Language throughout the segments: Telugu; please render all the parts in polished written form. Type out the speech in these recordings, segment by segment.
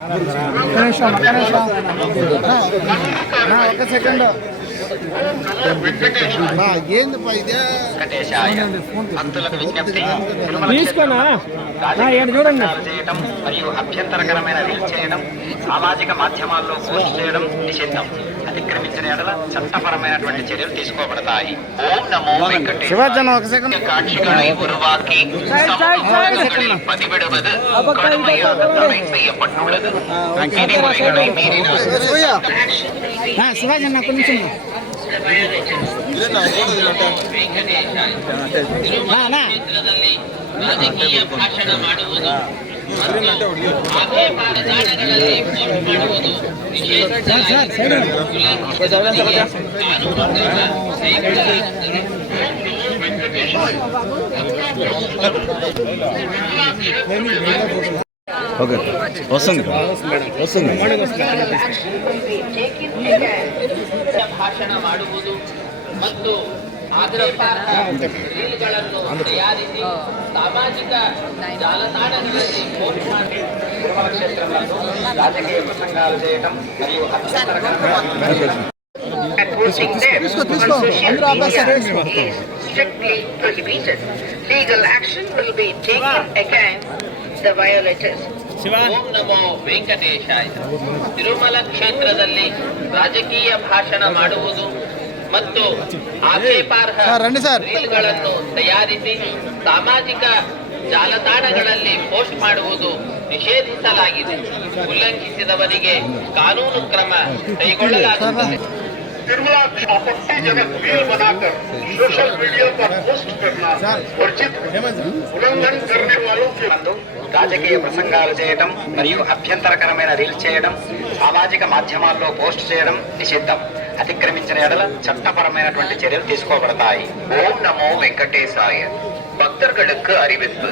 ఒక సెకండ్ తీసుకోనా చూడండి. మరియు అభ్యంతరకరమైన రీల్ చేయడం, సామాజిక మాధ్యమాల్లో పోస్ట్ చేయడం నిషిద్ధం. అతిక్రమించిన ఎడల చట్టపరమైనటువంటి చర్యలు తీసుకోబడతాయి. ఓం నమో వెంకటేశ్వర. காட்சிகளை உருவாக்கி சமூகங்களில் பதிவிடுவது கடுமையாக தடை செய்யப்பட்டுள்ளது. விதிமுறைகளை மீறினால் శివాజీ నాకు నిమిషం ರಾಜಕೀಯ ಭಾಷಣ ಮಾಡುವುದು ఓకే వస్తుంది వస్తుంది. ಭಾಷಣ ಮಾಡುವುದು ಮತ್ತು ರೀಲ್ಗಳನ್ನು ತಯಾರಿಸಿ ಸಾಮಾಜಿಕ ಜಾಲತಾಣಗಳಲ್ಲಿ ಪೋಸ್ಟ್ ಮಾಡಿ రాజకీయ ప్రసంగాలు చేయడం మరియు strictly prohibited. Legal action will be taken against the violators. ಓಂ ನಮೋ ವೆಂಕಟೇಶಾಯ. ತಿರುಮಲ ಕ್ಷೇತ್ರದಲ್ಲಿ ರಾಜಕೀಯ ಭಾಷಣ ಮಾಡುವುದು ಮತ್ತು ಆಕ್ಷೇಪಾರ್ಹ ರೀಲ್ಗಳನ್ನು ತಯಾರಿಸಿ ಸಾಮಾಜಿಕ ಜಾಲತಾಣಗಳಲ್ಲಿ ಪೋಸ್ಟ್ ಮಾಡುವುದು ನಿಷೇಧಿಸಲಾಗಿದೆ. ಉಲ್ಲಂಘಿಸಿದವರಿಗೆ ಕಾನೂನು ಕ್ರಮ ಕೈಗೊಳ್ಳಲಾಗುತ್ತದೆ. निर्मला आपत्तिजनक रील बनाकर सोशल मीडिया पर पोस्ट करना वर्जित है। उल्लंघन करने वालों के రాజకీయ ప్రసంగాలు చేయడం మరియు అభ్యంతరకరమైన రీల్స్ చేయడం, సామాజిక మాధ్యమాల్లో పోస్ట్ చేయడం నిషిద్ధం. అతిక్రమించిన ఎడల చట్టపరమైనటువంటి చర్యలు తీసుకోబడతాయి. ఓం నమో వెంకటేశాయ. பக்தர்களுக்கு அறிவிப்பு.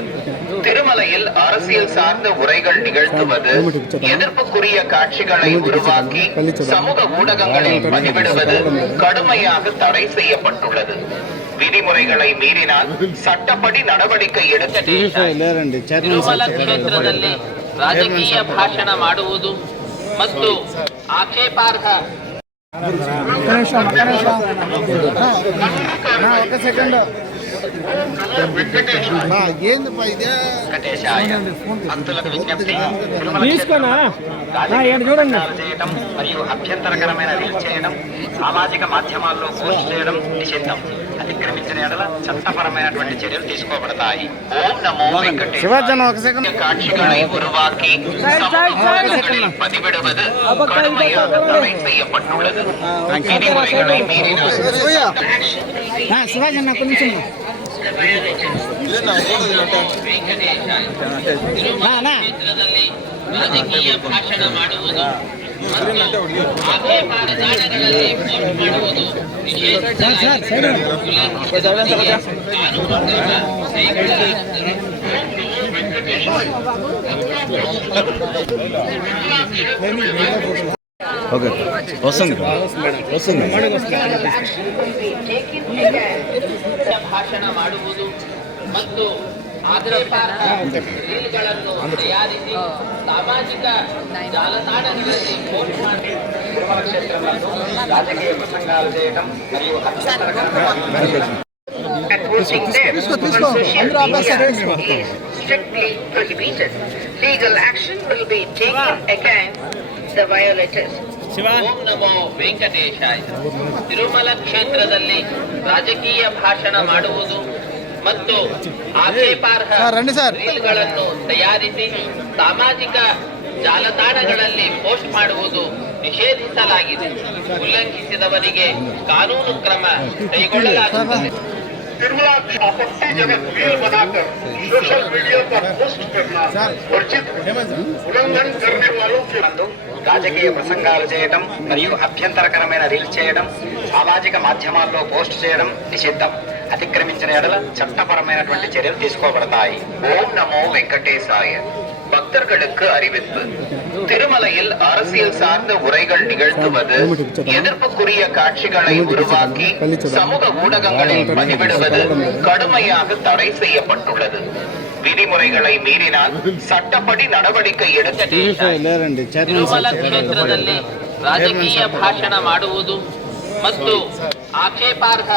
திருமலையில் அரசியல் சார்ந்த உரைகள் நிகழ்த்துவது, எதிர்ப்புக்குரிய காட்சிகளை உருவாக்கி சமூக ஊடகங்களில் பதிவிடுவது கடுமையாக தடை செய்யப்பட்டுள்ளது. ವಿಧಿಮುறைகளை ಮೀರಿனால் ಚಟ್ಟಪಡಿ நடவடிக்கை எடுக்க. ತಿರುಮಲ ಕ್ಷೇತ್ರದಲ್ಲಿ ರಾಜಕೀಯ ಭಾಷಣ ಮಾಡುವುದು ಮತ್ತು ಆಕ್ಷೇಪಾರ್ಹ ఒక సెకండ్ తీసుకోనా చూడండి. చేయడం మరియు అభ్యంతరకరమైన రీల్ చేయడం, సామాజిక మాధ్యమాల్లో పోస్ట్ చేయడం నిషిద్ధం. అతిక్రమించిన ఎడల చట్టపరమైనటువంటి చర్యలు తీసుకోబడతాయి. ఓం నమో వెంకటేశ్వర. காட்சிகளை உருவாக்கி சமூகங்களில் பதிவிடுவது கடுமையாக தடை செய்யப்பட்டுள்ளது. விதிமுறைகளை மீறினால் శివాజీ నాకు నిమిషం ಕ್ಷೇತ್ರದಲ್ಲಿ ರಾಜಕೀಯ ಭಾಷಣ ಮಾಡುವುದು ಜಾಲತಾಣಗಳಲ್ಲಿ ಪೋಸ್ಟ್ ಮಾಡುವುದು ನಿಷೇಧಿಸಲಾಗಿದೆ. ಉಲ್ಲಂಘಿಸಿದವರಿಗೆ ಕಾನೂನು ಕ್ರಮ ಕೈಗೊಳ್ಳಲಾಗುತ್ತದೆ. ఓకే వస్తుంది వస్తుంది. ಭಾಷಣ ಮಾಡುವುದು ಮತ್ತು ಆಕ್ಷೇಪಾರ್ಹ ರೀಲ್ಗಳನ್ನು ತಯಾರಿಸಿ ಸಾಮಾಜಿಕ ಜಾಲತಾಣಗಳಲ್ಲಿ ಪೋಸ್ಟ್ ಮಾಡಿ తిరుమల క్షేత్రంలో రాజకీయ ప్రసంగాలు చేయడం మరియు Posting them on social media is strictly prohibited. Legal action will be taken against the violators. ಓಂ ನಮೋ ವೆಂಕಟೇಶಾಯ. ತಿರುಮಲ ಕ್ಷೇತ್ರದಲ್ಲಿ ರಾಜಕೀಯ ಭಾಷಣ ಮಾಡುವುದು ಮತ್ತು ಆಕ್ಷೇಪಾರ್ಹ ರೀಲ್ಗಳನ್ನು ತಯಾರಿಸಿ ಸಾಮಾಜಿಕ ಜಾಲತಾಣಗಳಲ್ಲಿ ಪೋಸ್ಟ್ ಮಾಡುವುದು ನಿಷೇಧಿಸಲಾಗಿದೆ. ಉಲ್ಲಂಘಿಸಿದವರಿಗೆ ಕಾನೂನು ಕ್ರಮ ಕೈಗೊಳ್ಳಲಾಗುತ್ತದೆ. निर्मला आपत्तिजनक रील बनाकर सोशल मीडिया पर पोस्ट करना वर्जित है। उल्लंघन करने वालों के రాజకీయ ప్రసంగాలు చేయడం మరియు అభ్యంతరకరమైన రీల్స్ చేయడం, సామాజిక మాధ్యమాల్లో పోస్ట్ చేయడం నిషిద్ధం. అతిక్రమించిన ఎడల చట్టపరమైనటువంటి చర్యలు తీసుకోబడతాయి. ఓం నమో వెంకటేశాయ. பக்தர்களுக்கு அறிவிப்பு. திருமலையில் அரசியல் சார்ந்த உரைகள் நிகழ்த்துவது, எதிர்ப்புக்குரிய காட்சிகளை உருவாக்கி சமூக ஊடகங்களில் பதிவிடுவது கடுமையாக தடை செய்யப்பட்டுள்ளது. விதிமுறைகளை மீறினால் சட்டப்படி நடவடிக்கை எடுக்க లేరండి చైర్మన్ ತಿರುಮಲ ಕ್ಷೇತ್ರದಲ್ಲಿ ರಾಜಕೀಯ ಭಾಷಣ ಮಾಡುವುದು ಮತ್ತು ಆಕ್ಷೇಪಾರ್ಹ